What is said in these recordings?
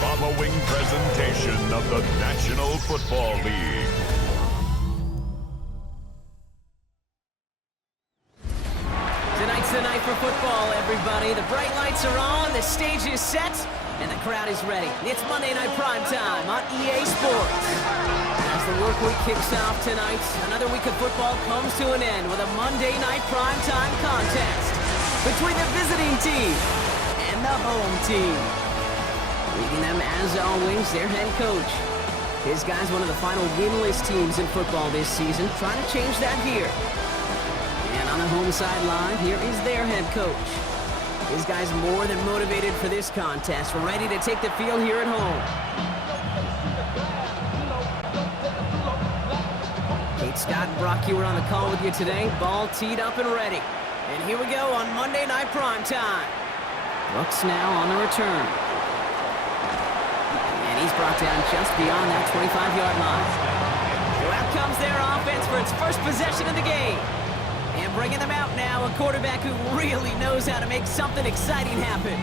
following presentation of the National Football League. Tonight's the night for football, everybody. The bright lights are on, the stage is set, and the crowd is ready. It's Monday Night Prime Time on EA Sports. As the work week kicks off tonight, another week of football comes to an end with a Monday Night Prime Time contest between the visiting team and the home team. Leading them, as always, their head coach. His guy's one of the final winless teams in football this season, trying to change that here. And on the home sideline, here is their head coach. His guy's more than motivated for this contest, ready to take the field here at home. Kate Scott and Brock Ewer on the call with you today. Ball teed up and ready. And here we go on Monday Night Prime Time. Brooks now on the return. And he's brought down just beyond that 25-yard line. So out comes their offense for its first possession of the game. And bringing them out now, a quarterback who really knows how to make something exciting happen.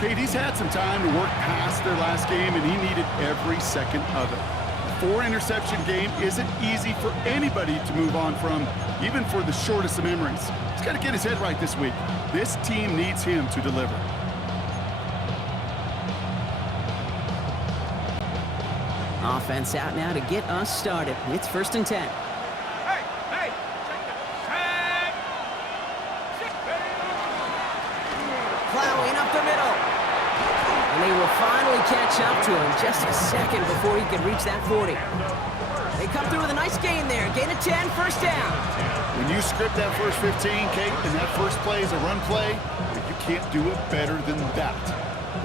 Kate, he's had some time to work past their last game, and he needed every second of it. A 4-interception game isn't easy for anybody to move on from, even for the shortest of memories. He's got to get his head right this week. This team needs him to deliver. Offense out now to get us started. It's 1st and 10. Plowing up the middle. And they will finally catch up to him just a second before he can reach that 40. They come through with a nice gain there. Gain of 10, first down. When you script that first 15, Kate, and that first play is a run play, you can't do it better than that.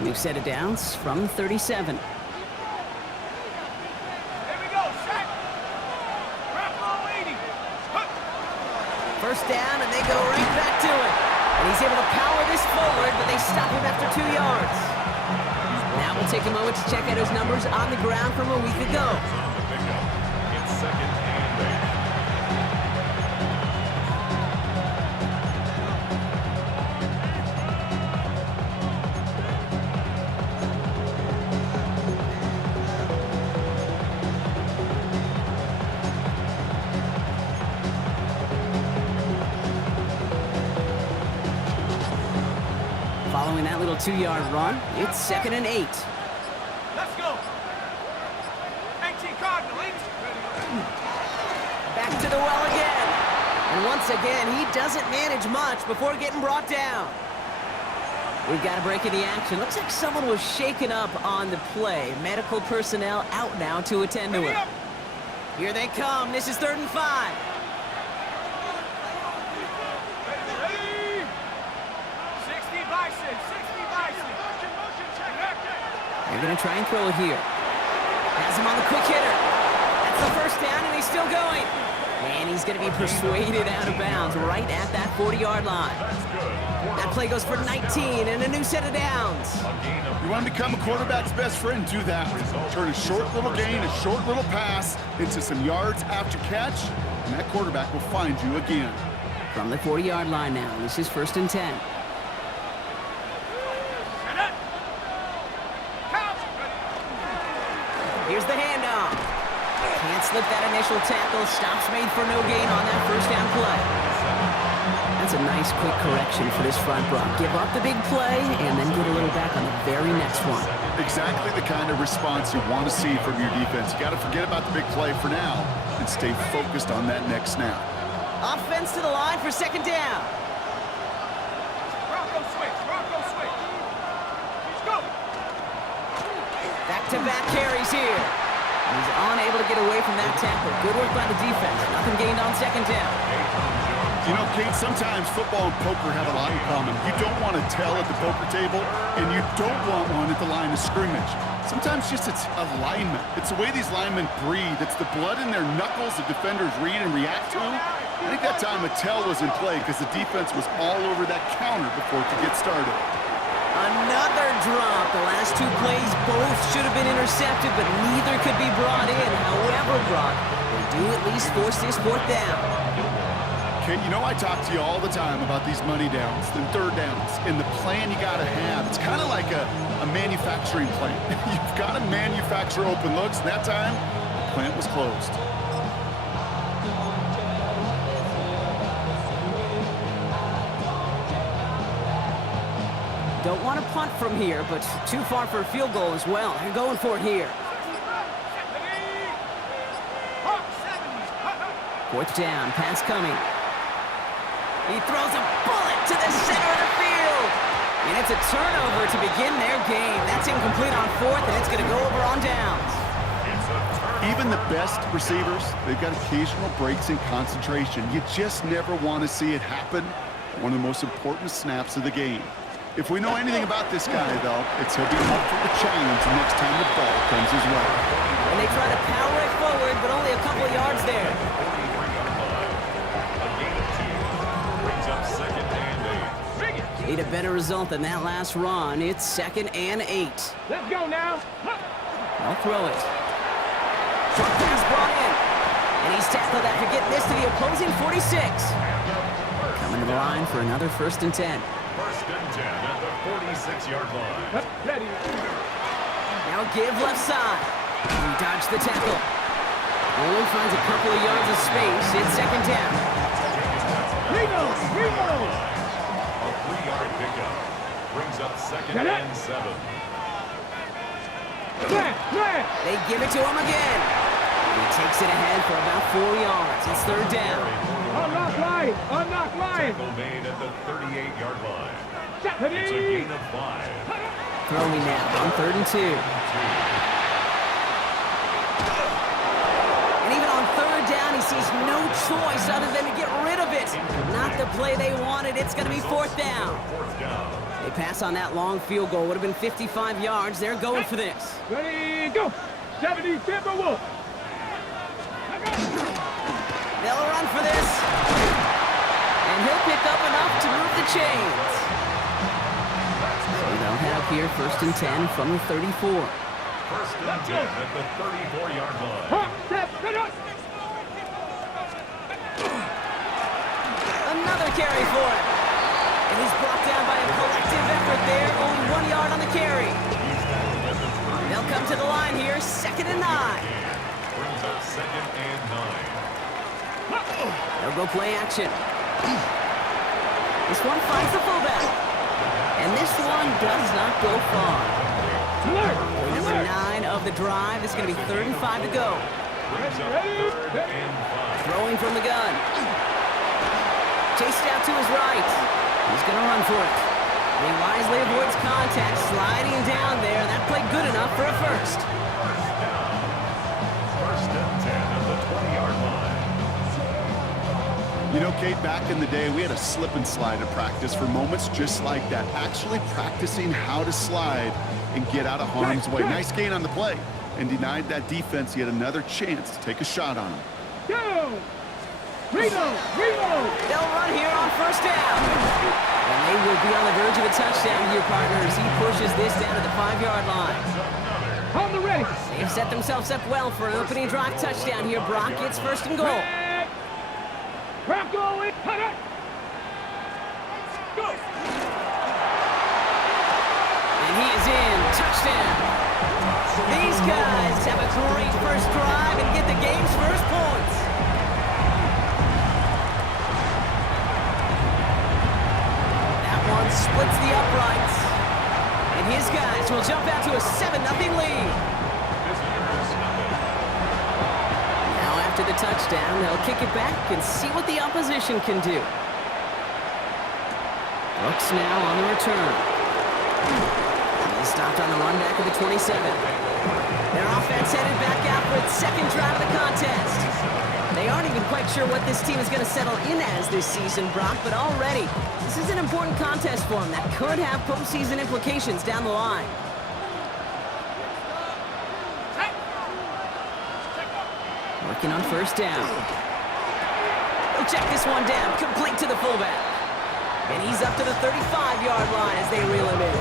New set of downs from 37. First down, and they go right back to it. And he's able to power this forward, but they stop him after 2 yards. Now we'll take a moment to check out his numbers on the ground from a week ago. It's 2nd and 8. Following that little 2-yard run, it's 2nd and 8. Let's go. 18 Cardinals. Back to the well again. And once again, he doesn't manage much before getting brought down. We've got a break in the action. Looks like someone was shaken up on the play. Medical personnel out now to attend to him. Here they come. This is 3rd and 5. They're going to try and throw it here. Has him on the quick hitter. That's the first down, and he's still going. And he's going to be persuaded out of bounds right at that 40-yard line. That play goes for 19 and a new set of downs. You want to become a quarterback's best friend, do that. Turn a short little gain, a short little pass into some yards after catch, and that quarterback will find you again. From the 40-yard line now, this is 1st and 10. Here's the handoff. Can't slip that initial tackle. Stops made for no gain on that first down play. That's a nice quick correction for this front block. Give up the big play and then get a little back on the very next one. Exactly the kind of response you want to see from your defense. You got to forget about the big play for now and stay focused on that next snap. Offense to the line for 2nd down. Bronco switch. Let's go. Back-to-back carries here. He's unable to get away from that tackle. Good work by the defense. Nothing gained on 2nd down. You know, Kate, sometimes football and poker have a lot in common. You don't want to tell at the poker table, and you don't want one at the line of scrimmage. Sometimes just it's alignment. It's the way these linemen breathe. It's the blood in their knuckles the defenders read and react to. I think that time a tell was in play because the defense was all over that counter before it could get started. Another drop. The last 2 plays both should have been intercepted, but neither could be brought in. However, Brock, they do at least force this 4th down. Kate, you know I talk to you all the time about these money downs, the third downs, and the plan you got to have. It's kind of like a manufacturing plant. You've got to manufacture open looks, and that time, the plant was closed. Don't want to punt from here, but too far for a field goal as well. They're going for it here. Fourth down, pass coming. He throws a bullet to the center of the field. And it's a turnover to begin their game. That's incomplete on fourth, and it's going to go over on downs. Even the best receivers, they've got occasional breaks in concentration. You just never want to see it happen. One of the most important snaps of the game. If we know anything about this guy, though, it's he'll be up for the challenge next time the ball comes his way. And they try to power it forward, but only a couple of yards there. Need a better result than that last run. It's 2nd and 8. Let's go now. I'll throw it. Short pass brought in. And he's tackled after getting this to the opposing 46. Coming to the line for another 1st and 10. 1st and 10 at the 46-yard line. Ready. Now give left side. He dodged the tackle. Only finds a couple of yards of space. It's 2nd down. Remo! A 3-yard pickup brings up 2nd and 7. They give it to him again. He takes it ahead for about 4 yards. It's 3rd down. Unlock line! Tackle made at the 38-yard line. It's a gain of 5. Throwing now on 3rd and 2. And even on 3rd down, he sees no choice other than to get rid of it. Not the play they wanted. It's going to be 4th down. They pass on that long field goal. Would have been 55 yards. They're going for this. Ready, go! 70 Timberwolves! They'll run for this. And he'll pick up enough to move the chains. So they'll have here 1st and 10 from the 34. 1st and 10 at the 34-yard line. Another carry for him. And he's brought down by a collective effort there. Only 1 yard on the carry. They'll come to the line here. 2nd and 9. Brings up 2nd and 9. They'll go play action. This one finds the fullback. And this one does not go far. Number 9 of the drive. It's going to be 3rd and 5 to go. Brings up 3rd and 5. Throwing from the gun. Chased out to his right. He's going to run for it. And he wisely avoids contact, sliding down there. That played good enough for a 1st. 1st and 10 at the 20-yard line. You know, Kate, back in the day, we had a slip and slide at practice for moments just like that. Actually practicing how to slide and get out of harm's way. Nice gain on the play. And denied that defense yet another chance to take a shot on him. Go! Remo! They'll run here on 1st down. And they will be on the verge of a touchdown here, partners. He pushes this down to the 5-yard line. On the ready! They've set themselves up well for an opening drive touchdown here, Brock. It's 1st and goal. Brock going! Go! And he is in. Touchdown. These guys have a great first drive and get the game's first points. That one splits the uprights. And his guys will jump out to a 7-0 lead. Now after the touchdown, they'll kick it back and see what the opposition can do. Brooks now on the return. He stopped on the run back of the 27. Their offense headed back out for its 2nd drive of the contest. They aren't even quite sure what this team is going to settle in as this season, Brock, but already, this is an important contest for them that could have postseason implications down the line. Working on 1st down. They'll check this one down, complete to the fullback. And he's up to the 35-yard line as they reel him in.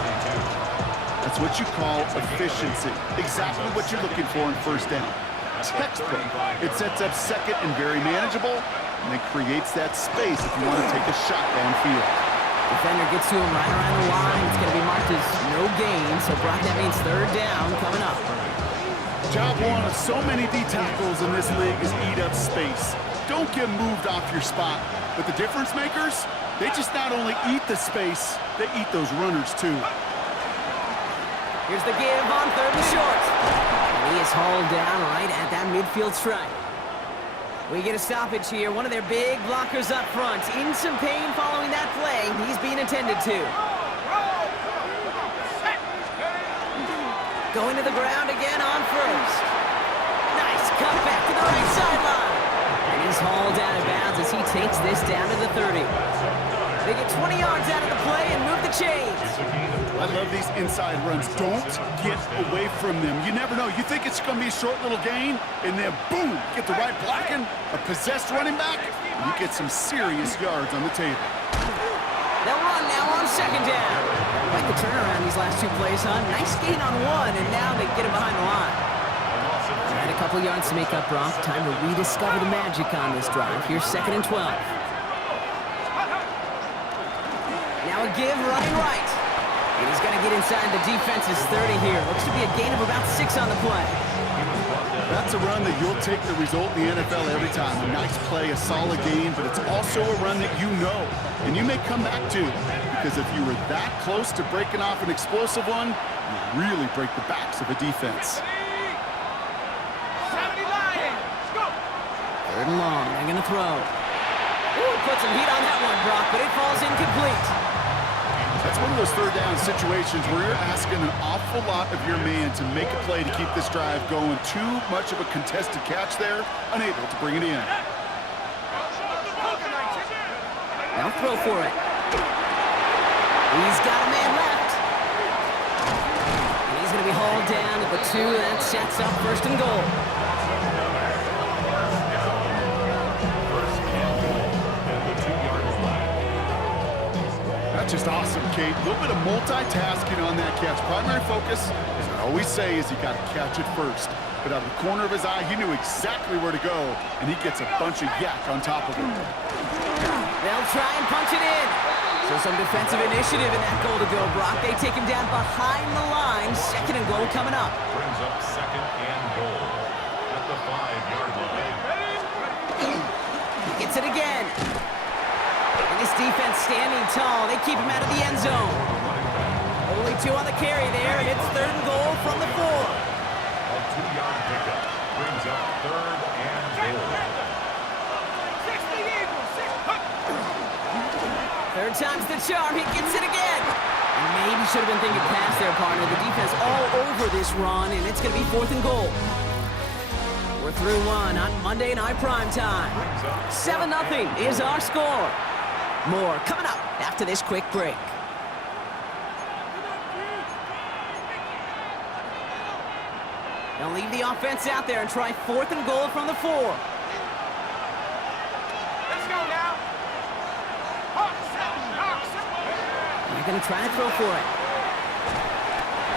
That's what you call efficiency. Exactly what you're looking for in 1st down. Textbook. It sets up 2nd and very manageable. and then creates that space if you want to take a shot downfield. Defender gets to him right around the line. It's going to be marked as no gain, so Brock, that means third down coming up. Job one of so many D tackles in this league is eat up space. Don't get moved off your spot. But the difference makers, they just not only eat the space, they eat those runners too. Here's the give on third and short. And he is hauled down right at that midfield stripe. We get a stoppage here. One of their big blockers up front. In some pain following that play. He's being attended to. Going to the ground again on first. Nice cut back to the right sideline. And he's hauled out of bounds as he takes this down to the 30. They get 20 yards out of the play and move the chains. I love these inside runs. Don't get away from them. You never know. You think it's going to be a short little gain, and then boom, get the right blocking, a possessed running back, and you get some serious yards on the table. They'll run now on second down. Like the turnaround these last two plays, huh? Nice gain on one, and now they get him behind the line. And a couple yards to make up, Brock. Time to rediscover the magic on this drive. Here's 2nd and 12. Now a give running right. And he's going to get inside the defense's 30 here. Looks to be a gain of about 6 on the play. That's a run that you'll take the result in the NFL every time. A nice play, a solid gain, but it's also a run that you know and you may come back to, because if you were that close to breaking off an explosive one, you really break the backs of a defense. 3rd and long. They're going to throw. Ooh, put some heat on that one, Brock, but it falls incomplete. That's one of those third down situations where you're asking an awful lot of your man to make a play to keep this drive going. Too much of a contested catch there, unable to bring it in. Now throw for it. He's got a man left. And he's going to be hauled down at the 2. That sets up 1st and goal. Just awesome, Kate. A little bit of multitasking on that catch. Primary focus, as I always say, is you got to catch it first. But out of the corner of his eye, he knew exactly where to go, and he gets a bunch of yak on top of him. They'll try and punch it in. So some defensive initiative in that goal to go, Brock. They take him down behind the line. 2nd and goal coming up. Brings up 2nd and goal at the 5-yard line. He gets it again. This defense standing tall. They keep him out of the end zone. Only 2 on the carry there, and it's 3rd and goal from the 4. A 2-yard pickup brings up 3rd and goal. 3rd time's the charm. He gets it again. And maybe should have been thinking pass there, partner. The defense all over this run, and it's going to be 4th and goal. We're through 1 on Monday Night Prime Time. 7-0 is our score. More coming up after this quick break. They'll leave the offense out there and try 4th and goal from the 4. Let's go now. They're going to try to throw for it.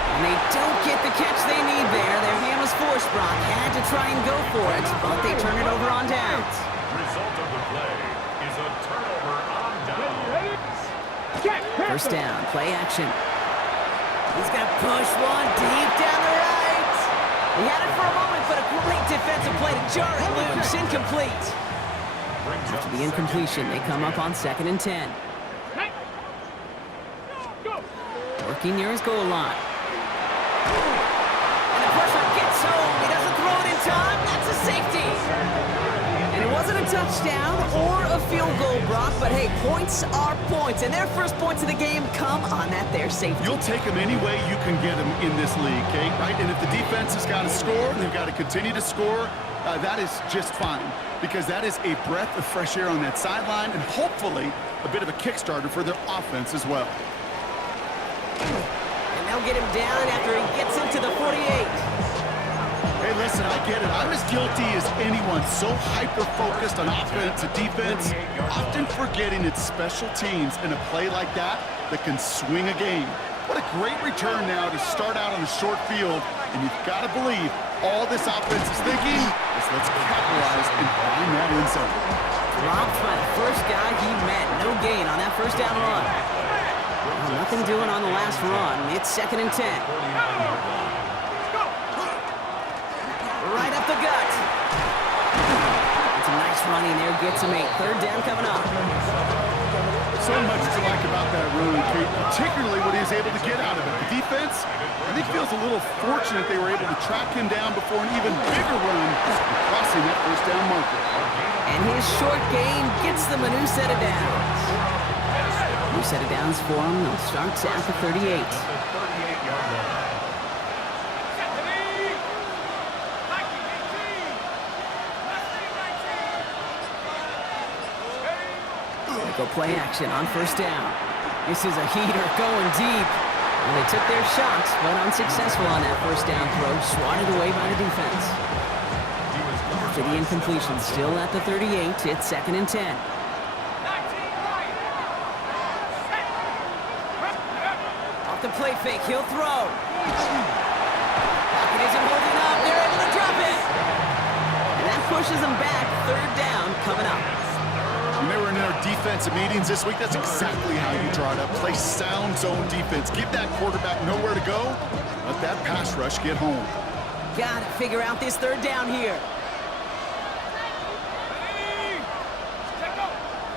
And they don't get the catch they need there. Their hand was forced, Brock. Had to try and go for it, but they turn it over on downs. Result of the play is a turnover on downs. 1st down, play action. He's going to push one deep down the right. He had it for a moment, but a great defensive play to jar it loose. Incomplete. After the incompletion, they come up on 2nd and 10. Working near his goal line. And the pressure gets home. He doesn't throw it in time. That's a safety. And it wasn't a touchdown or a field goal, Brock, but hey, points are points. And their first points of the game come on that there safety. You'll take them any way you can get them in this league, Kate, right? And if the defense has got to score, and they've got to continue to score, that is just fine, because that is a breath of fresh air on that sideline and hopefully a bit of a kickstarter for their offense as well. And they'll get him down after he gets into the 48. Hey, listen, I get it. I'm as guilty as anyone. So hyper-focused on offense and defense, often forgetting it's special teams in a play like that can swing a game. What a great return now to start out on a short field, and you've got to believe all this offense is thinking is let's capitalize and find that end zone. Dropped by the first guy he met. No gain on that first down run. Well, nothing doing on the last run. It's 2nd and 10. Right up the gut. It's a nice running there. Gets him 8. 3rd down coming up. So much to like about that run, Kate, particularly what he was able to get out of it. The defense, I think, feels a little fortunate they were able to track him down before an even bigger run, crossing that first down marker. And his short gain gets them a new set of downs. New set of downs for him. They'll start at the 38. Go play action on 1st down. This is a heater going deep. And they took their shots, but unsuccessful on that 1st down throw. Swatted away by the defense. After the incompletion, still at the 38, it's 2nd and 10. Off the play fake, he'll throw. Pocket isn't holding up. They're able to drop it. And that pushes them back. 3rd down coming up. When they were in their defensive meetings this week, that's exactly how you draw it up. Play sound zone defense. Give that quarterback nowhere to go. Let that pass rush get home. Gotta figure out this 3rd down here.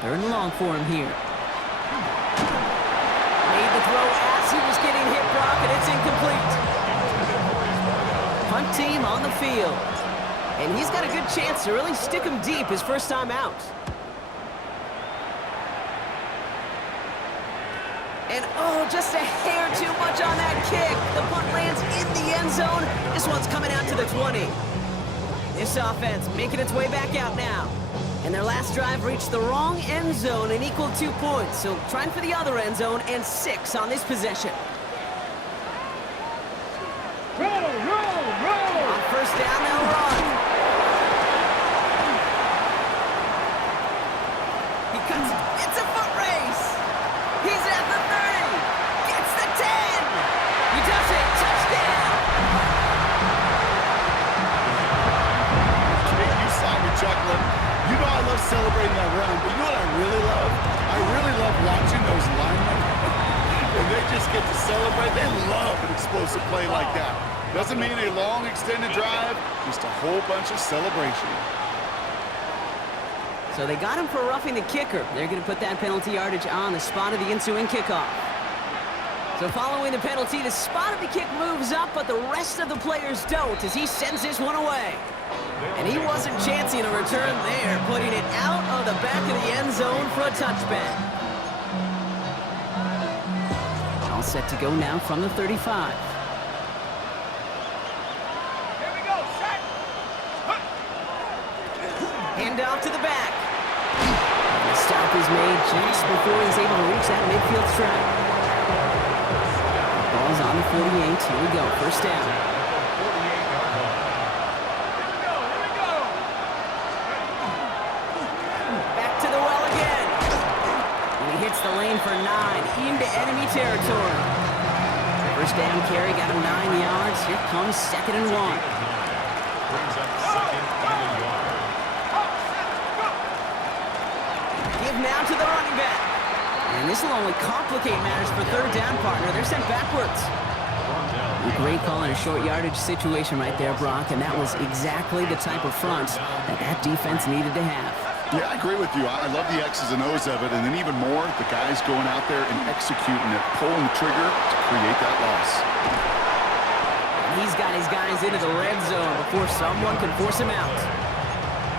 3rd and long for him here. Made the throw as he was getting hit, Brock, and it's incomplete. Punt team on the field. And he's got a good chance to really stick him deep his first time out. And oh, just a hair too much on that kick. The punt lands in the end zone. This one's coming out to the 20. This offense making its way back out now. And their last drive reached the wrong end zone and equaled 2 points. So trying for the other end zone and 6 on this possession. Roll! On 1st down, they'll run. He cuts. It's a foot race. He's at the 30. Gets the 10. He does it. Touchdown. You saw me chuckling. You know I love celebrating that run, but you know what I really love? I really love watching those linemen. And they just get to celebrate. They love an explosive play like that. Doesn't mean a long extended drive, just a whole bunch of celebration. So they got him for roughing the kicker. They're going to put that penalty yardage on the spot of the ensuing kickoff. So following the penalty, the spot of the kick moves up, but the rest of the players don't as he sends this one away. And he wasn't chancing a return there, putting it out of the back of the end zone for a touchback. All set to go now from the 35. Hand off to the back. The stop is made just before he's able to reach that midfield strike. Ball's on the 48. Here we go. 1st down. Back to the well again. And he hits the lane for 9 into enemy territory. 1st down carry got him 9 yards. Here comes 2nd and 1. Brings up 2nd and a yard. Give now to the running back. And this will only complicate matters for 3rd down, partner. They're sent backwards. A great call in a short yardage situation right there, Brock, and that was exactly the type of front that defense needed to have. Yeah, I agree with you. I love the X's and O's of it, and then even more, the guys going out there and executing it, pulling the trigger to create that loss. And he's got his guys into the red zone before someone can force him out.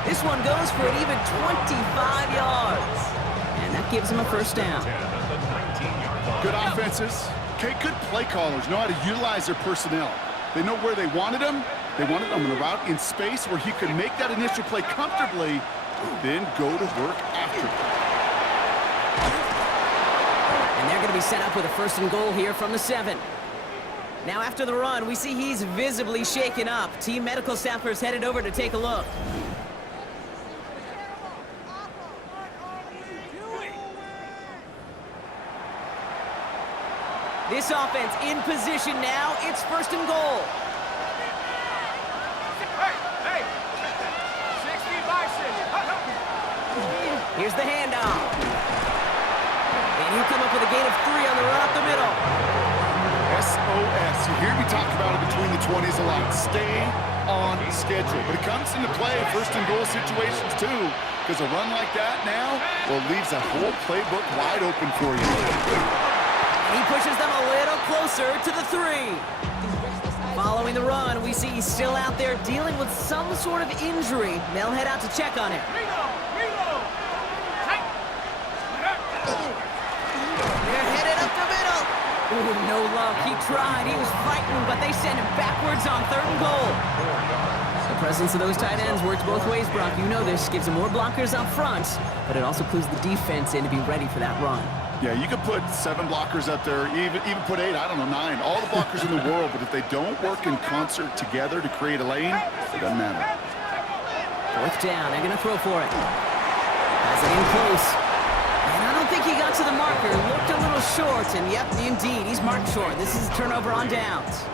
This one goes for an even 25 yards. And that gives him a 1st down. Good offenses. Okay, good play callers know how to utilize their personnel. They know where they wanted him. They wanted him on a route in space where he could make that initial play comfortably, then go to work after it. And they're going to be set up with a 1st and goal here from the 7. Now after the run, we see he's visibly shaken up. Team medical staffers headed over to take a look. This offense in position now. It's 1st and goal. Hey! 60 by 60. Here's the handoff. And he'll come up with a gain of 3 on the run up the middle. SOS. You hear me talk about it between the 20s a lot. Stay on schedule. But it comes into play first and goal situations too, because a run like that now, well, leaves that whole playbook wide open for you. He pushes them a little closer to the 3. Following the run, we see he's still out there dealing with some sort of injury. They'll head out to check on him. They're headed up the middle. Ooh, no luck. He tried. He was frightened, but they send him backwards on 3rd and goal. The presence of those tight ends works both ways, Brock. You know this. Gives them more blockers up front, but it also clues the defense in to be ready for that run. Yeah, you could put 7 blockers up there, even put 8, I don't know, 9. All the blockers in the world, but if they don't work in concert together to create a lane, it doesn't matter. 4th down, they're going to throw for it. Has it in close. And I don't think he got to the marker. Looked a little short, and yep, indeed, he's marked short. This is a turnover on downs.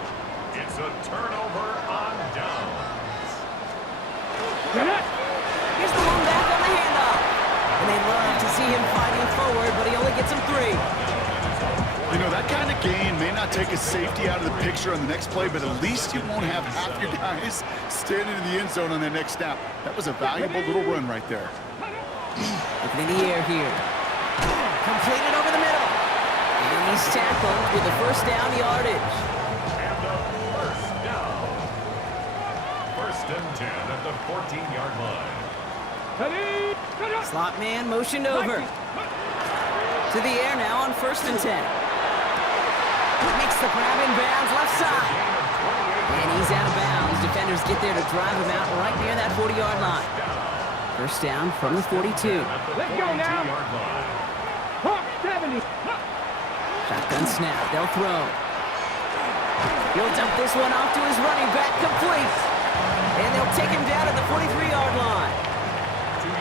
It's a turnover on downs. Here's the one back on the handoff. And they love to see him fighting forward, but he only gets him 3. You know, that kind of gain may not take a safety out of the picture on the next play, but at least you won't have half your guys standing in the end zone on their next snap. That was a valuable little run right there. Looking in the air here. Completed over the middle. And he's tackled with the 1st down yardage. And the 1st down. 1st and 10 at the 14-yard line. Slot man motioned over. To the air now on 1st and 10. Makes the grab in bounds left side. And he's out of bounds. Defenders get there to drive him out right near that 40-yard line. 1st down from the 42. Let's go now. 70. Shotgun snap. They'll throw. He'll dump this one off to his running back, complete. And they'll take him down at the 43-yard line.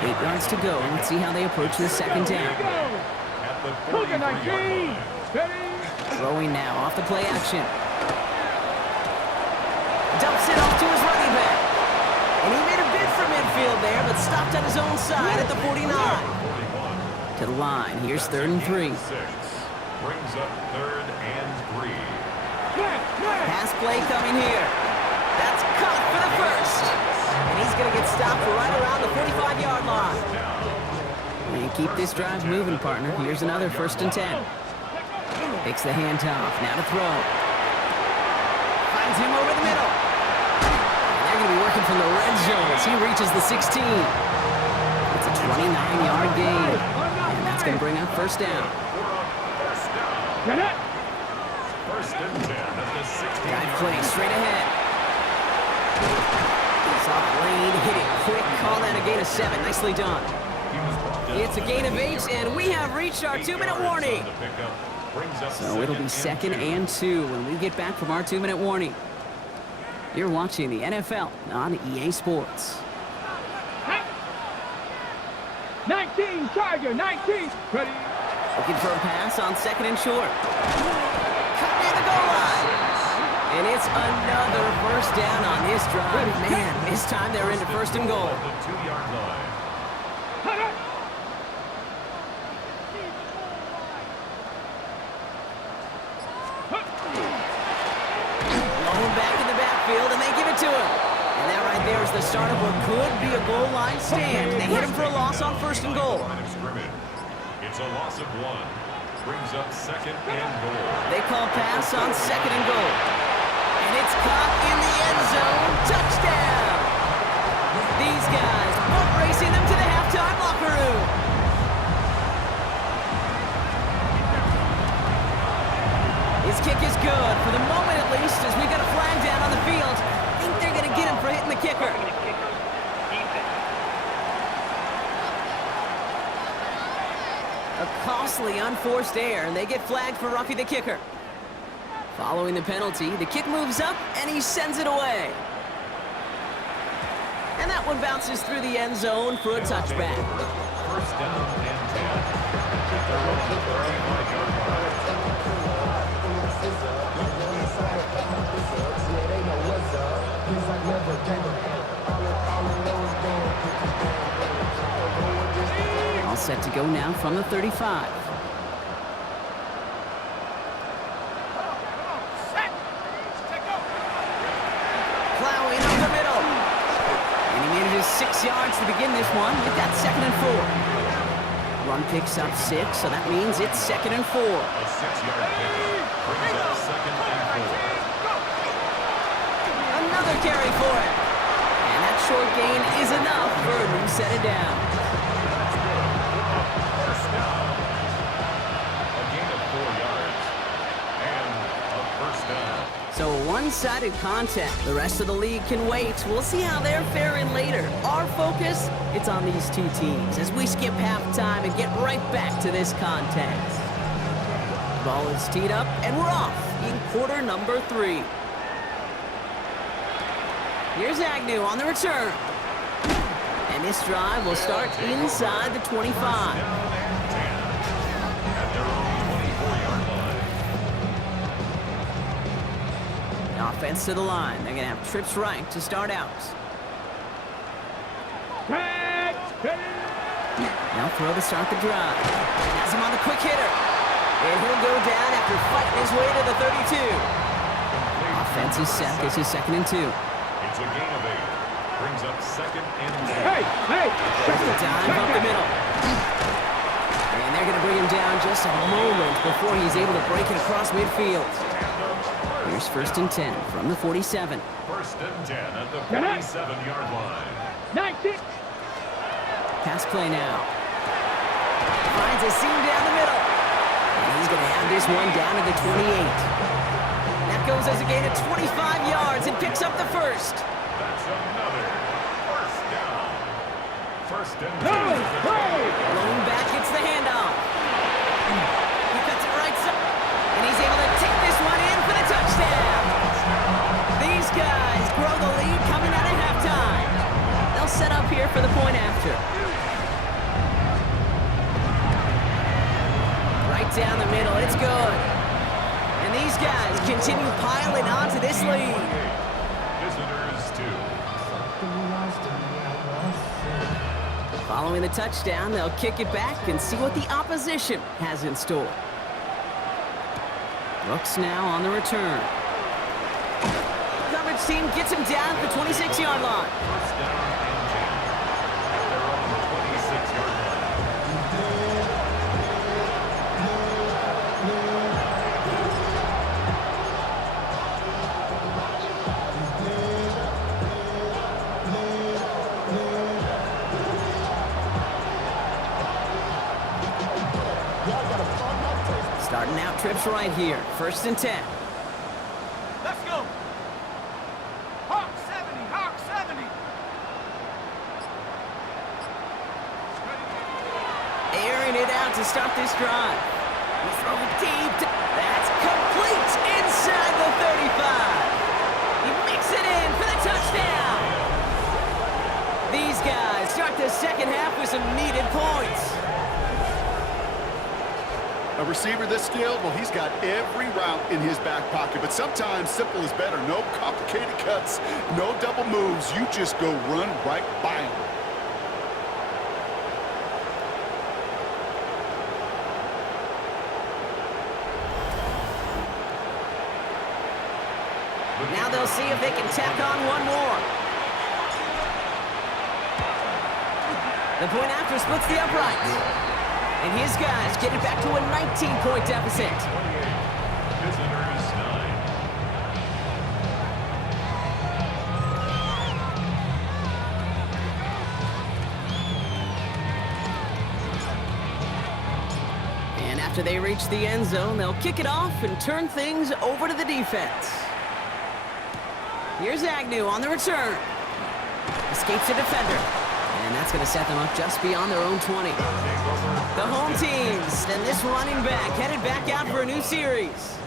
8 yards to go. Let's see how they approach the 2nd down. At the 43-yard line. Throwing now off the play action. Dumps it off to his running back. And he made a bid for midfield there, but stopped on his own side at the 49. To the line. Here's 3rd and 3. Brings up 3rd and 3. Pass play coming here. That's caught for the 1st. And he's going to get stopped right around the 45-yard line. And keep this drive moving, partner. Here's another 1st and 10. Takes the handoff. Now to throw. Finds him over the middle. And they're going to be working from the red zone as he reaches the 16. It's a 29-yard gain. And that's going to bring up 1st down. 1st and 10 at the 16. Dive play straight ahead. Soft lane, hit it quick. Call that a gain of 7. Nicely done. It's a gain of 8, and we have reached our 2-minute warning. So it'll be 2nd and 2 when we get back from our 2-minute warning. You're watching the NFL on EA Sports. 19, Charger, 19. Ready. Looking for a pass on 2nd and short. Cut near the goal line. And it's another 1st down on this drive. Man, this time they're into 1st and goal. The 2-yard line. Blown back in the backfield, and they give it to him. And that right there is the start of what could be a goal line stand. They hit him for a loss on 1st and goal. It's a loss of 1. Brings up 2nd and goal. They call pass on 2nd and goal. And it's caught in the end zone. Touchdown! These guys boat racing them to the halftime locker room. His kick is good, for the moment at least, as we got a flag down on the field. I think they're going to get him for hitting the kicker. A costly unforced error, and they get flagged for roughing the kicker. Following the penalty, the kick moves up, and he sends it away. And that one bounces through the end zone for a touchback. 1st down and 10. At their own 35-yard line. set to go now from the 35. Plowing up the middle. And he manages 6 yards to begin this one. We've got 2nd and 4. Run picks up 6, so that means it's 2nd and 4. A 6-yard pickup brings up 2nd and 4. Another carry for it. And that short gain is enough for a new set of downs. First down. A gain of 4 yards. And a first down. So a one-sided contest. The rest of the league can wait. We'll see how they're faring later. Our focus, it's on these two teams as we skip halftime and get right back to this contest. Ball is teed up, and we're off in quarter number 3. Here's Agnew on the return. And this drive will start inside the 25. Down and 10 at their own 24-yard line. Offense to the line. They're going to have trips right to start out. Now throw to start the drive. Has him on the quick hitter. And he'll go down after fighting his way to the 32. Offense is set. This is 2nd and 2. It's a gain of 8. Brings up 2nd and 10. Hey! Dive up the middle. And they're going to bring him down just a moment before he's able to break it across midfield. Here's 1st and 10 from the 47. 1st and 10 at the 47-yard line. 19. Pass play now. Finds a seam down the middle. And he's going to have this one down to the 28. That goes as a gain of 25 yards and picks up the first. That's another first down. 1st and 10. Rolling back, it's the handoff. He cuts it right side. And he's able to take this one in for the touchdown. These guys grow the lead coming out of halftime. They'll set up here for the point after. Right down the middle, it's good. And these guys continue piling onto this lead. Visitors 2. Following the touchdown, they'll kick it back and see what the opposition has in store. Brooks now on the return. Coverage team gets him down at the 26-yard line. First down and 10 at their own 26-yard line. Starting out trips right here. 1st and 10. Let's go. Hawk 70. Hawk 70. Airing it out to start this drive. We throw it deep. That's complete inside the 35. He makes it in for the touchdown. These guys start the second half with some needed points. A receiver this skilled, well, he's got every route in his back pocket, but sometimes simple is better. No complicated cuts, no double moves. You just go run right by him. Now they'll see if they can tack on one more. The point after splits the uprights. And his guys get it back to a 19-point deficit. 28. Visitors 9. And after they reach the end zone, they'll kick it off and turn things over to the defense. Here's Agnew on the return. Escapes a defender. And that's going to set them up just beyond their own 20. The home teams, and this running back headed back out for a new series.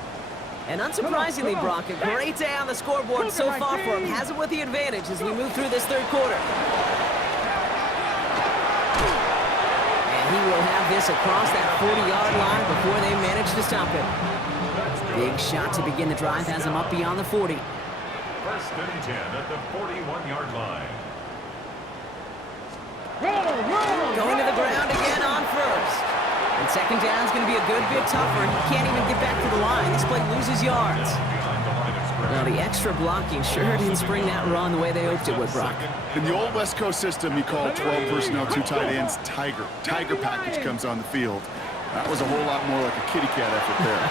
And unsurprisingly, Brock, a great day on the scoreboard so far for him. Has it with the advantage as we move through this third quarter. And he will have this across that 40-yard line before they manage to stop him. Big shot to begin the drive has him up beyond the 40. 1st and 10 at the 41-yard line. Going to the ground again on first. And second down is going to be a good bit tougher. He can't even get back to the line. This play loses yards. Well, the extra blocking sure didn't spring that run the way they hoped it would, Brock. In the old West Coast system, you call 12 personnel, 2 tight ends, Tiger. Tiger package comes on the field. That was a whole lot more like a kitty cat effort there.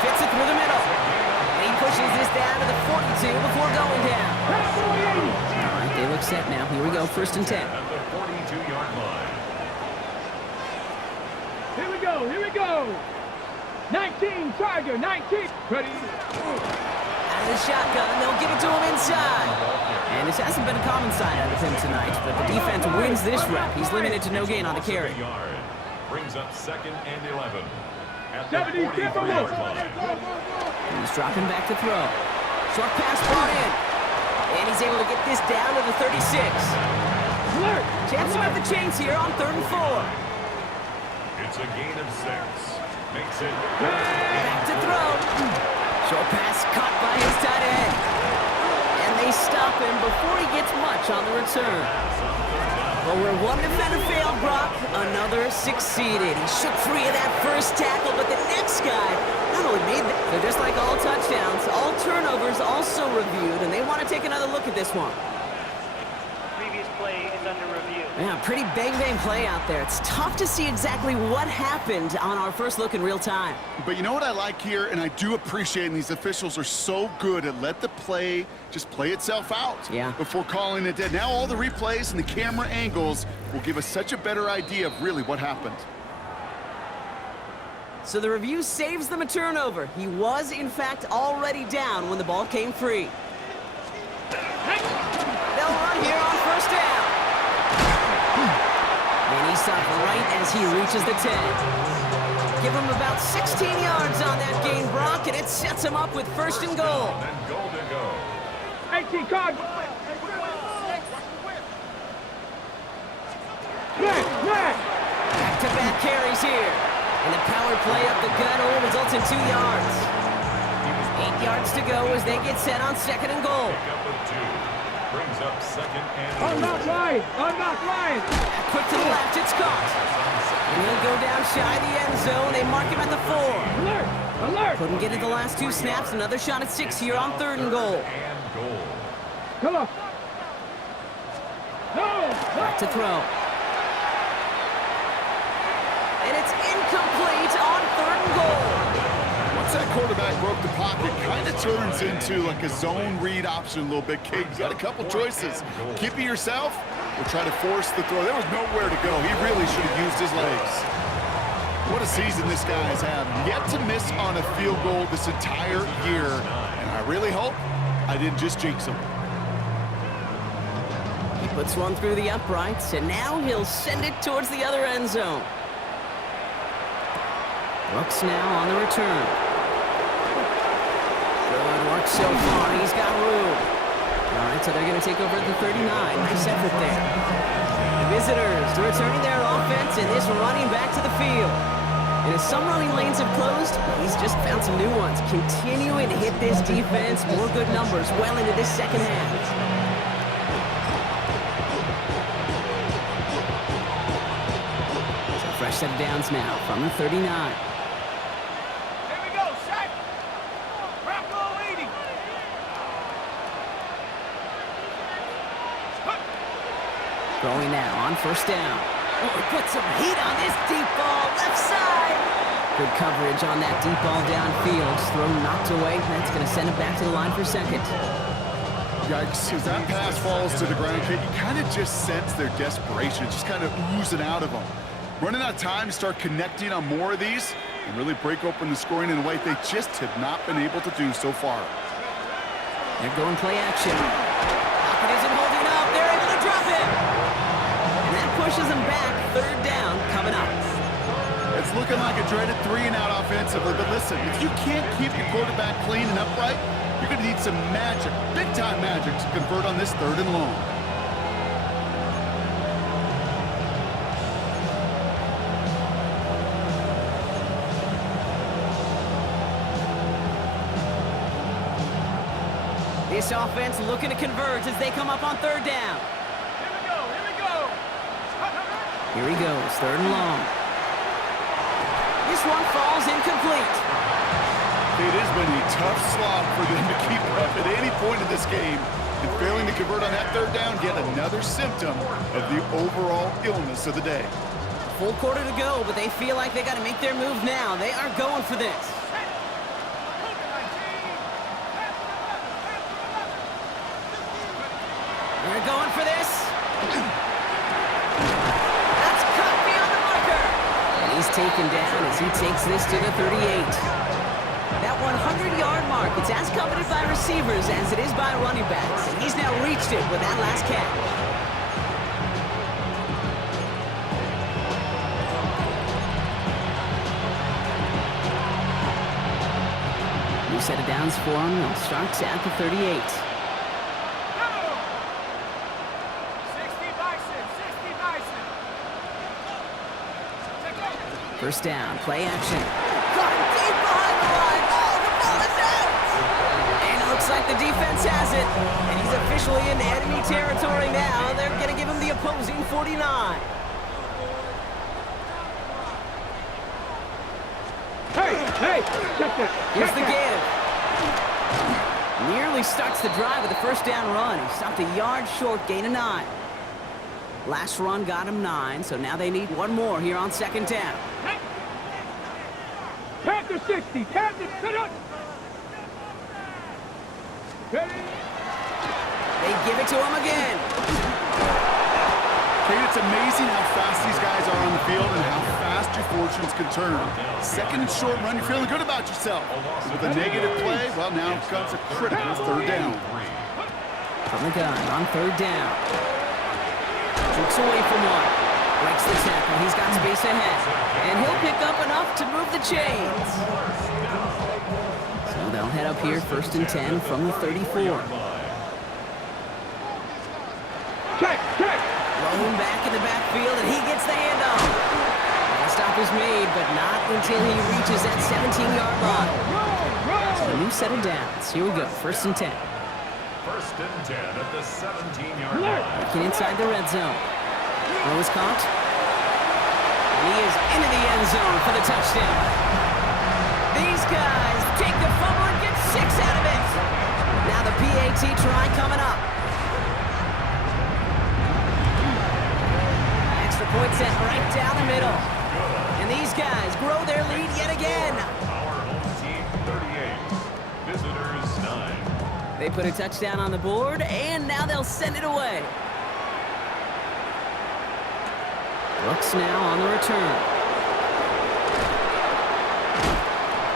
Fits it through the middle. And he pushes this down to the 42 before going down. All right, they look set now. Here we go, 1st and 10. At the 42-yard line. Here we go. 19, Tiger, 19. Ready? Out of the shotgun, they'll give it to him inside. And this hasn't been a common sight out of him tonight, but the defense wins this rep. He's limited to no gain on the carry. Brings up 2nd and 11. At the 70, 44-yard line. He's dropping back to throw. Short pass brought in. And he's able to get this down to the 36. Chance to make the chains here on 3rd and 4. It's a gain of 6. Makes it Back to throw. Short pass caught by his tight end. And they stop him before he gets much on the return. Well, where one defender failed, Brock, another succeeded. He shook free of that first tackle, but the next guy not only made that. So just like all touchdowns, all turnovers also reviewed, and they want to take another look at this one. Previous play is under review. Yeah, pretty bang-bang play out there. It's tough to see exactly what happened on our first look in real time. But you know what I like here, and I do appreciate, and these officials are so good at let the play just play itself out before calling it dead. Now all the replays and the camera angles will give us such a better idea of really what happened. So the review saves them a turnover. He was, in fact, already down when the ball came free. They'll run here on 1st down. And he stopped right as he reaches the 10. Give him about 16 yards on that gain, Brock, and it sets him up with 1st and goal. and goal to go. 18, card. Back-to-back carries here. And the power play up the gut only results in 2 yards. 8 yards to go as they get set on 2nd and goal. Pick up of 2. Brings up 2nd and Unlock line. Quick to the left, it's caught. And he'll go down shy of the end zone. They mark him at the 4. Alert. Couldn't get it the last 2 snaps. Another shot at 6 here on 3rd and goal. and goal. Come on. No. Back to throw. And it's incomplete on 3rd and goal. Once that quarterback broke the pocket, kind of turns into like a zone read option a little bit. Kate, you got a couple choices. Keep it yourself or try to force the throw. There was nowhere to go. He really should have used his legs. What a season this guy has had. Yet to miss on a field goal this entire year. And I really hope I didn't just jinx him. He puts one through the uprights, and now he'll send it towards the other end zone. Brooks now on the return. Good work so far. He's got room. All right, so they're going to take over at the 39. Nice effort there. The visitors returning their offense, and this running back to the field. And as some running lanes have closed, he's just found some new ones. Continuing to hit this defense. More good numbers well into this 2nd half. So fresh set of downs now from the 39. Going now on 1st down. Oh, he put some heat on this deep ball, left side. Good coverage on that deep ball downfield. Throw knocked away. That's going to send it back to the line for 2nd. Yikes, as that pass falls to the ground, Kate, you kind of just sense their desperation, just kind of oozing out of them. Running out of time to start connecting on more of these and really break open the scoring in a way they just have not been able to do so far. They're going play action. Pocket isn't holding up. They're able to drop it. And that pushes them back. 3rd down coming up. It's looking like a dreaded 3-and-out offensively, but listen, if you can't keep your quarterback clean and upright, you're going to need some magic, big-time magic, to convert on this 3rd and long. This offense looking to converge as they come up on 3rd down. Here we go. Here he goes, 3rd and long. This one falls incomplete. It has been a tough slog for them to keep up at any point in this game. And failing to convert on that 3rd down, yet another symptom of the overall illness of the day. Full quarter to go, but they feel like they got to make their move now. They are going for this. They're going for this. That's cut beyond the marker. And he's taken down as he takes this to the 38. That 100-yard mark, it's as coveted by receivers as it is by running backs. And he's now reached it with that last catch. New set of downs for him. They'll start at the 38. 60 Bison, 60 Bison. First down, play action. Caught him deep behind the line. Oh, the ball is out! And it looks like the defense has it. And he's officially in enemy territory now. They're going to give him the opposing 49. Hey, check that. Here's the give. Nearly starts the drive with a first down run. He stopped a yard short, gain of 9. Last run got him 9, so now they need one more here on 2nd down. Panther 60, Panther, sit up. Ready? They give it to him again. Kate, it's amazing how fast these guys are on the field and how fast your fortunes can turn. 2nd and short run, you're feeling good about yourself. With a negative play, well, now comes a critical 3rd down. From the gun on 3rd down. Jerks away from one. Breaks the tackle. He's got space ahead. And he'll pick up enough to move the chains. So they'll head up here 1st and 10 from the 34. Check. Thrown back in the backfield, and he gets the handoff. And the stop is made, but not until he reaches that 17-yard line. So a new set of downs. Here we go, 1st and 10. 1st and 10 at the 17-yard line. Working inside the red zone. Throw is caught. And he is into the end zone for the touchdown. These guys take the fumble and get 6 out of it. Now the PAT try coming up. Extra point set right down the middle. And these guys grow their lead yet again. Our home team 38. Visitors 9. They put a touchdown on the board, and now they'll send it away. Brooks now on the return.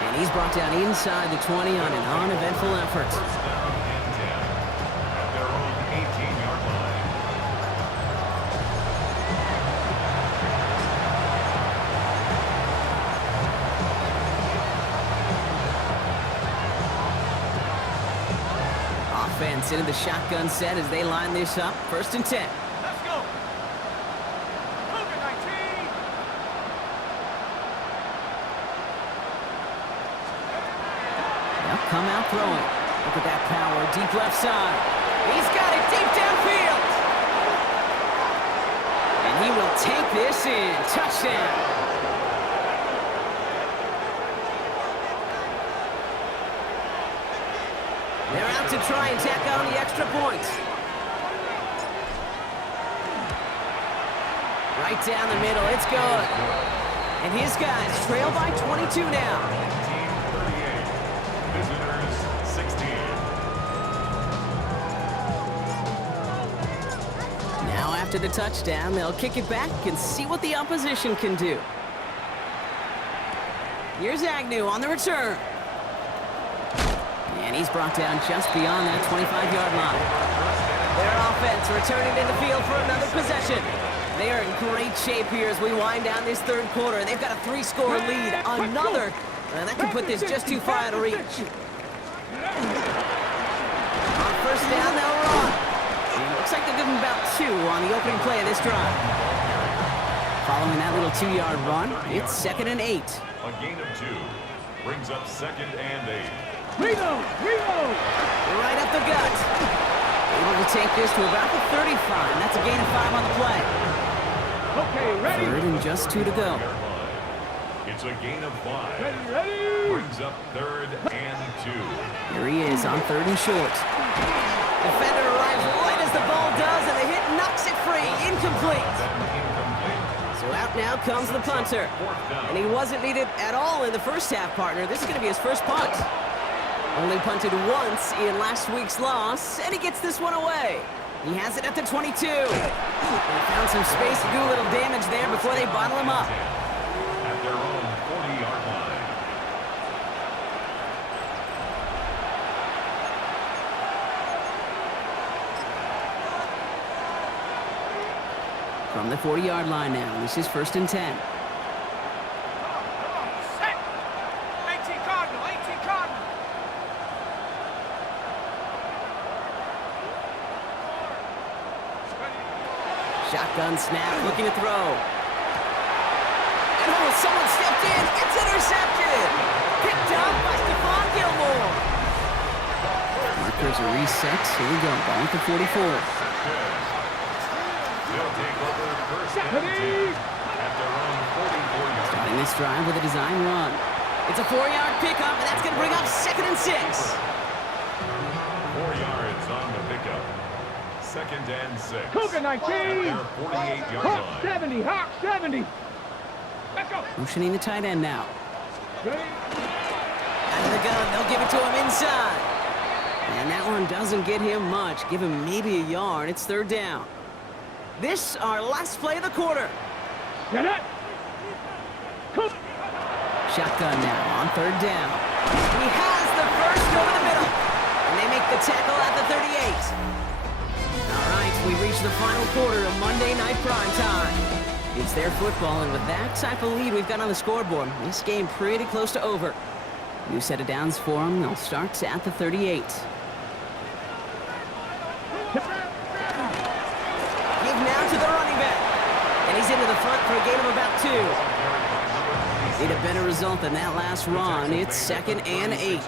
And he's brought down inside the 20 on an uneventful effort. First down and 10 at their own 18-yard line. Offense into the shotgun set as they line this up. 1st and 10. Let's go. Cougar 19. They'll come out throwing. Look at that power, deep left side. He's got it deep downfield. And he will take this in. Touchdown. They're out to try and tack on the extra points. Right down the middle, it's good. And his guys trail by 22 now. Team 38. Visitors 16. Now after the touchdown, they'll kick it back and see what the opposition can do. Here's Agnew on the return. And he's brought down just beyond that 25-yard line. Their offense returning to the field for another possession. They are in great shape here as we wind down this 3rd quarter. They've got a 3-score lead. Another, that could put this just too far out of reach. On 1st down, they'll run. And it looks like they'll give them about 2 on the opening play of this drive. Following that little 2-yard run, it's 2nd and 8. A gain of 2 brings up 2nd and 8. Reload. Right up the gut. Able to take this to about the 35. That's a gain of 5 on the play. Okay, ready? Third and just 2 to go. It's a gain of 5. Ready? Brings up 3rd and 2. Here he is on 3rd and short. Defender arrives right as the ball does, and the hit knocks it free. Incomplete. Then incomplete. So out now comes the punter. And he wasn't needed at all in the first half, partner. This is going to be his first punt. Only punted once in last week's loss, and he gets this one away. He has it at the 22. They found some space to do a little damage there before they bottle him up. At their own 40-yard line. From the 40-yard line now, this is 1st and 10. Set. 18 Cardinal, 18 Cardinal. Shotgun snap, looking to throw. And oh, someone stepped in. It's intercepted. Picked up by Stephon Gilmore. Markers are reset. Here we go. Ball at the 44. They'll take over 1st and 10 at their own 44-yard line. Starting this drive with a design run. It's a 4-yard pickup, and that's going to bring up 2nd and 6. 4 yards on the pickup. 2nd and 6. Cougar 19. Their 48-yard Hawk line. 70, Hawk 70. Let's go. Motioning the tight end now. Ready? Out of the gun, they'll give it to him inside. And that one doesn't get him much. Give him maybe a yard. It's 3rd down. This, our last play of the quarter. Get it. Cougar. Shotgun now on 3rd down. He has the first over the middle. And they make the tackle at the 38. All right, we reach the final quarter of Monday Night Prime Time. It's their football, and with that type of lead we've got on the scoreboard, this game pretty close to over. New set of downs for them. They'll start at the 38. Give now to the running back. And he's into the front for a gain of about 2. Need a better result than that last run. It's 2nd and 8.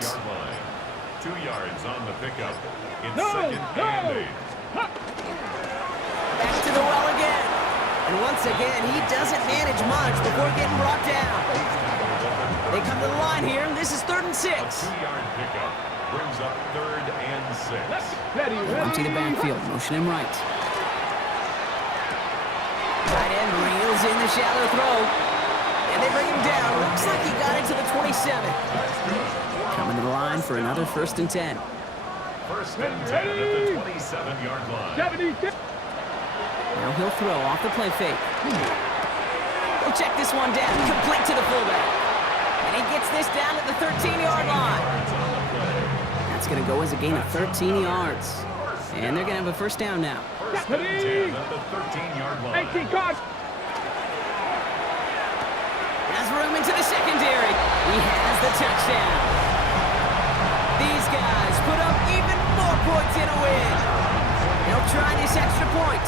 2 yards on the pickup. It's No, 2nd and 8. Back to the well again. And once again, he doesn't manage much before getting brought down. They come to the line here, and this is 3rd and 6. A 2-yard pickup brings up 3rd and 6. Ready, Empty the ready. backfield, motion him right. Tight end reels in the shallow throw. And they bring him down. Looks like he got it to the 27. Coming to the line for another 1st and 10. 1st and 10 at the 27-yard line. 76. Now he'll throw off the play fake. He'll check this one down, complete to the fullback. And he gets this down at the 13-yard line. That's going to go as a gain of 13 yards. And they're going to have a 1st down now. 1st and 10 at the 13-yard line. 18 Cardinal. Has room into the secondary. He has the touchdown. These guys put up even more points in a win. They'll try this extra point.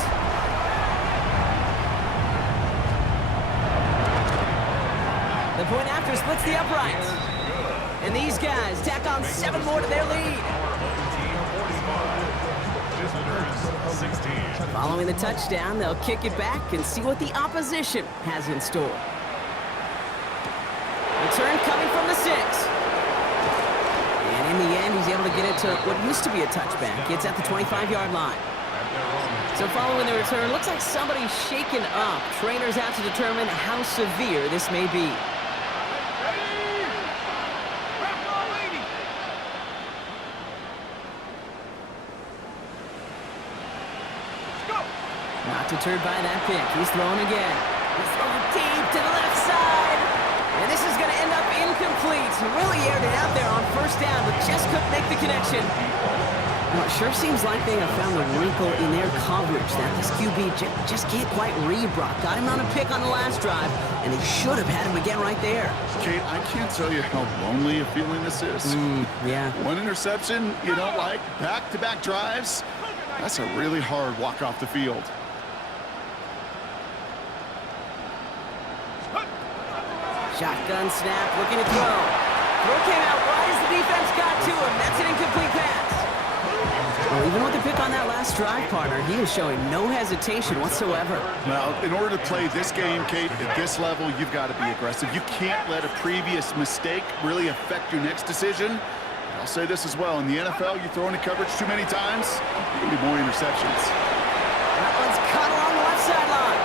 The point after splits the uprights. And these guys tack on 7 more to their lead. Visitors 16. Following the touchdown, they'll kick it back and see what the opposition has in store. Return coming from the 6. And in the end, he's able to get it to what used to be a touchback. It's at the 25-yard line. So following the return, looks like somebody's shaken up. Trainers out to determine how severe this may be. Not deterred by that pick. He's throwing again. He's throwing deep to the left side. And this is going to end up incomplete. Really aired it out there on 1st down, but just couldn't make the connection. Well, it sure seems like they have found a wrinkle in their coverage that this QB just can't quite read Brock. Got him on a pick on the last drive, and they should have had him again right there. Kate, I can't tell you how lonely a feeling this is. Yeah. One interception you don't like, back-to-back drives, that's a really hard walk off the field. Shotgun snap, looking to throw. Throw came out right as the defense got to him. That's an incomplete pass. Well, even with the pick on that last drive, partner, he is showing no hesitation whatsoever. Well, in order to play this game, Kate, at this level, you've got to be aggressive. You can't let a previous mistake really affect your next decision. I'll say this as well. In the NFL, you throw into coverage too many times, there can be more interceptions. That one's caught along the left sideline.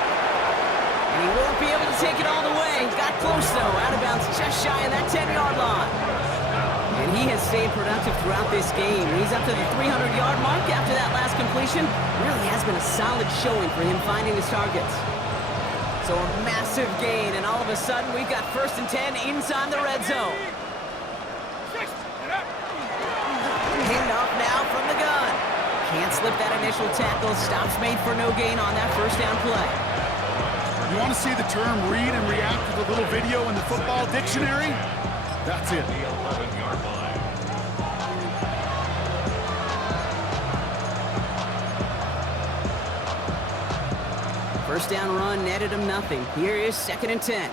And he won't be able to take it all the way. He got close, though. Out of bounds just shy of that 10-yard line. And he has stayed productive throughout this game. He's up to the 300-yard mark after that last completion. Really has been a solid showing for him finding his targets. So a massive gain, and all of a sudden we've got 1st and 10 inside the red zone. Handoff now from the gun. Can't slip that initial tackle. Stops made for no gain on that 1st down play. You want to see the term read and react to the little video in the football dictionary? That's it. The 11-yard line. First down run netted him nothing. Here is 2nd and 10.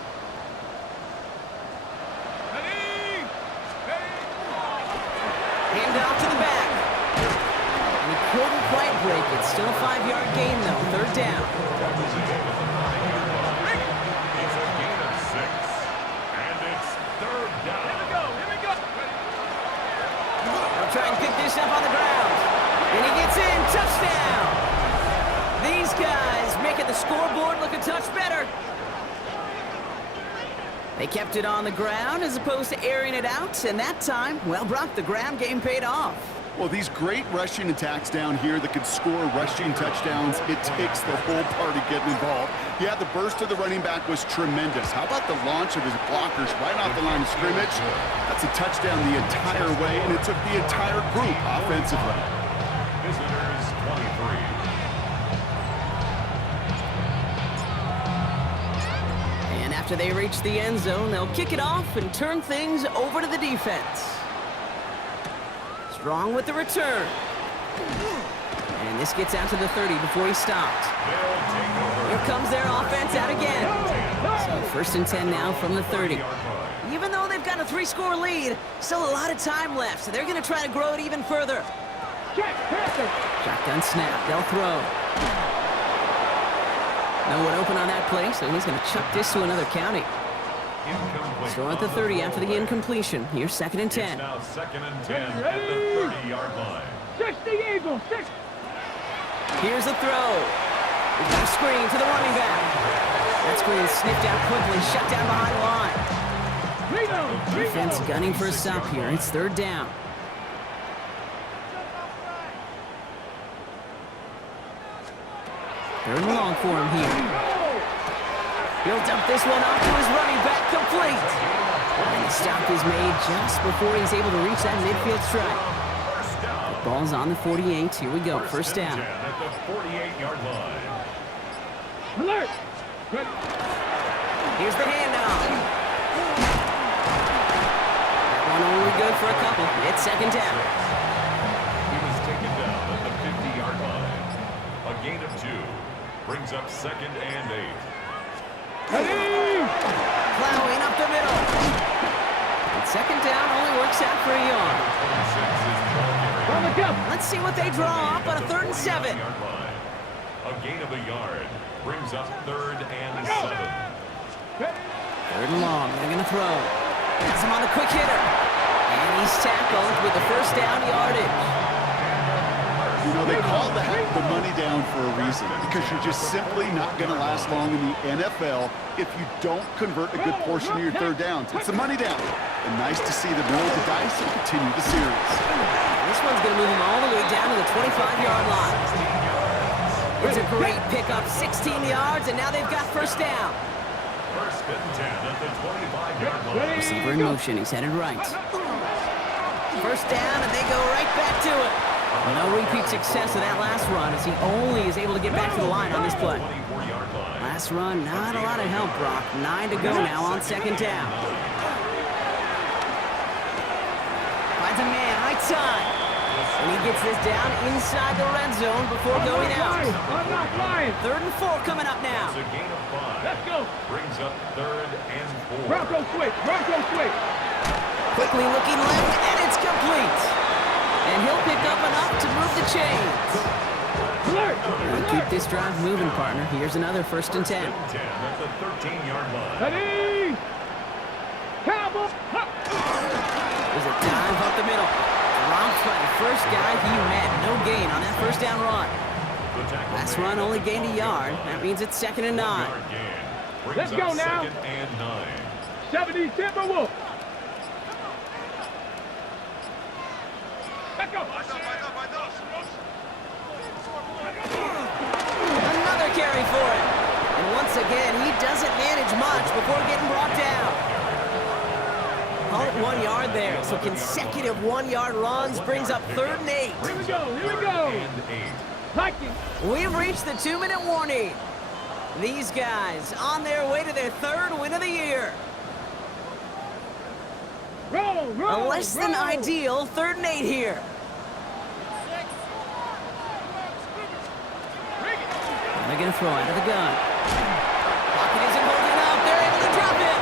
Handoff to the back. He couldn't quite break it. Still a 5-yard gain, though. 3rd down. It's a gain of 6. And it's 3rd down. Here we go. They'll try and pick this up on the ground. And he gets in. Touchdown. These guys making the scoreboard look a touch better. They kept it on the ground as opposed to airing it out, and that time, well, Brock, the ground game paid off. Well, these great rushing attacks down here that could score rushing touchdowns, it takes the whole party getting involved. Yeah, the burst of the running back was tremendous. How about the launch of his blockers right off the line of scrimmage? That's a touchdown the entire way, and it took the entire group offensively. Visitors 23. After they reach the end zone, they'll kick it off and turn things over to the defense. Strong with the return. And this gets out to the 30 before he stopped. Here comes their offense out again. So 1st and 10 now from the 30. Even though they've got a 3-score lead, still a lot of time left, so they're going to try to grow it even further. Shotgun snap. They'll throw. No one open on that play, so he's going to chuck this to another county. Still at the 30 after the incompletion. Here's 2nd and 10. It's now 2nd and 10 at the 30-yard line. 60 Eagles, 6. Here's a throw. He's got a screen to the running back. That screen sniffed out quickly, shut down behind the line. Defense gunning for a stop here. It's 3rd down. Third and long for him here. He'll dump this one off to his running back, complete. And the stop is made just before he's able to reach that midfield strike. The ball's on the 48. Here we go. 1st down. At the 48-yard line. Alert. Here's the handoff. That one only good for a couple. It's 2nd down. He was taken down at the 50-yard line. A gain of 2. Brings up 2nd and 8. Plowing up the middle. And 2nd down only works out for a yard. Let's see what they draw up on a 3rd and 7. A gain of a yard. Brings up 3rd and 7. 3rd and long. They're going to throw. Has him on the quick hitter. And he's tackled with the 1st down yardage. You know, they call that the money down for a reason, because you're just simply not going to last long in the NFL if you don't convert a good portion of your 3rd downs. It's the money down. And nice to see them roll the dice and continue the series. This one's going to move him all the way down to the 25-yard line. It's a great pickup, 16 yards, and now they've got 1st down. 1st and 10 at the 25-yard line. Receiver in motion. He's headed right. 1st down, and they go right back to it. No repeat success of that last run as he only is able to get back to the line on this play. Last run, not a lot of help, Brock. 9 to go now on 2nd down. Finds a man, right side. And he gets this down inside the red zone before going out. 3rd and 4 coming up now. It's a gain of 5. Let's go. Brings up 3rd and 4. Bronco switch. Quickly looking left, and it's complete. And and he'll pick up enough to move the chains. And keep this drive moving, partner. Here's another 1st and 10. 10 at the 13-yard line. Ready? Cowboy. There's a dive up the middle. Dropped by the first guy he met. No gain on that 1st down run. Last run only gained a yard. That means it's 2nd and 9. Let's go now. 2nd and 9. 70 Timberwolves. Let's go. Another carry for him. And once again, he doesn't manage much before getting brought down. Call it 1 yard there. So consecutive 1-yard runs brings up 3rd and 8. Here we go. Here we go. Like it. We've reached the 2-minute warning. These guys on their way to their 3rd win of the year. Roll. A less than ideal 3rd and 8 here. They're going to throw out of the gun. Pocket isn't holding up. They're able to drop it.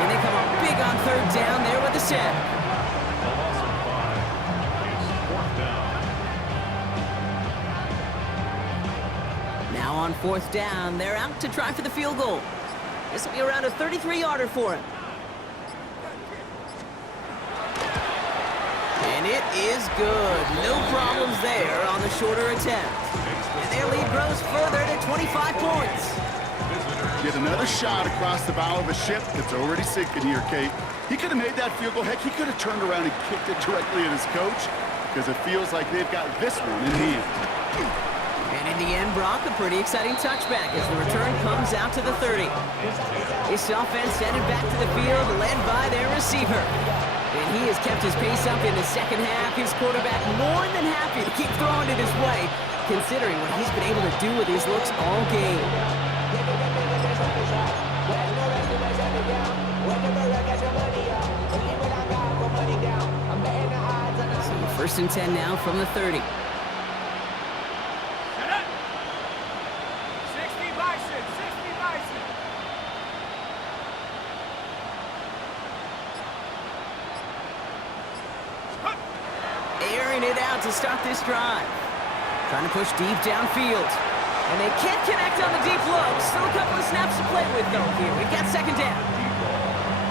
And they come up big on 3rd down there with the set. A loss of 5. It's 4th down. Now on 4th down, they're out to try for the field goal. This will be around a 33-yarder for him. And it is good. No problems there on the shorter attempt. And their lead grows further to 25 points. Get another shot across the bow of a ship that's already sinking here, Kate. He could have made that field goal. Heck, he could have turned around and kicked it directly at his coach because it feels like they've got this one in hand. And in the end, Brock, a pretty exciting touchback as the return comes out to the 30. This offense headed back to the field, led by their receiver. And he has kept his pace up in the 2nd half. His quarterback more than happy to keep throwing it his way, considering what he's been able to do with his looks all game. So 1st and 10 now from the 30. Airing it out to start this drive. Trying to push deep downfield. And they can't connect on the deep look. Still a couple of snaps to play with, though, here. We've got 2nd down.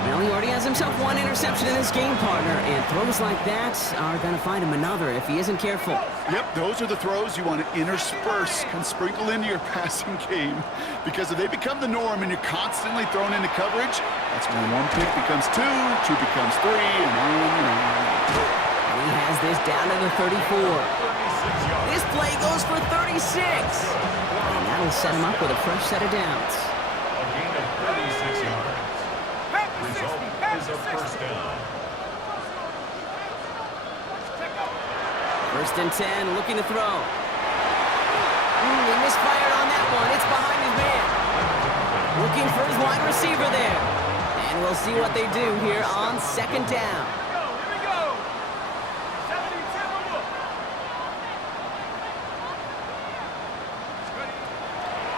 Well, he already has himself 1 interception in this game, partner. And throws like that are going to find him another if he isn't careful. Yep, those are the throws you want to intersperse and sprinkle into your passing game. Because if they become the norm and you're constantly thrown into coverage, that's when 1 pick becomes 2, 2 becomes 3, and on and on. He has this down to the 34. This play goes for 36. And that'll set him up with a fresh set of downs. A gain of 36 yards. Result is a 1st down. 1st and 10, looking to throw. He misfired on that one. It's behind his man. Looking for his wide receiver there. And we'll see what they do here on 2nd down.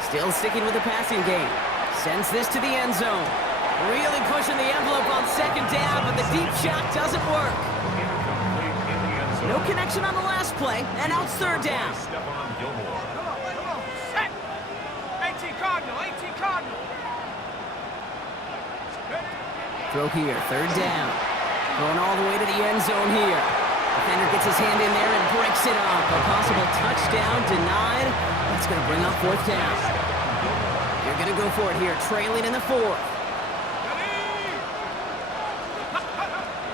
Still sticking with the passing game. Sends this to the end zone. Really pushing the envelope on 2nd down, but the deep shot doesn't work. No connection on the last play, and now it's 3rd down. Stephon Gilmore. Come on. Set. 18 Cardinal. Throw here, 3rd down. Going all the way to the end zone here. Defender gets his hand in there and breaks it up. A possible touchdown denied. That's going to bring up 4th down. They're going to go for it here, trailing in the 4th.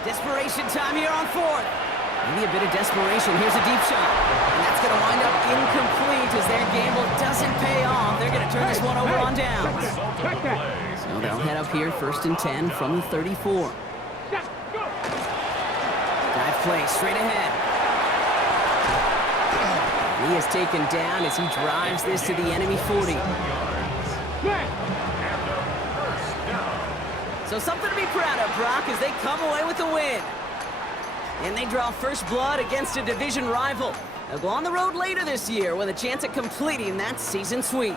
Desperation time here on 4th. Maybe a bit of desperation. Here's a deep shot. And that's going to wind up incomplete as their gamble doesn't pay off. They're going to turn this one over on downs. So they'll head up here, 1st and 10 from the 34. Dive play straight ahead. He is taken down as he drives this to the enemy 40. So something to be proud of, Brock, as they come away with the win. And they draw first blood against a division rival. They'll go on the road later this year with a chance at completing that season sweep.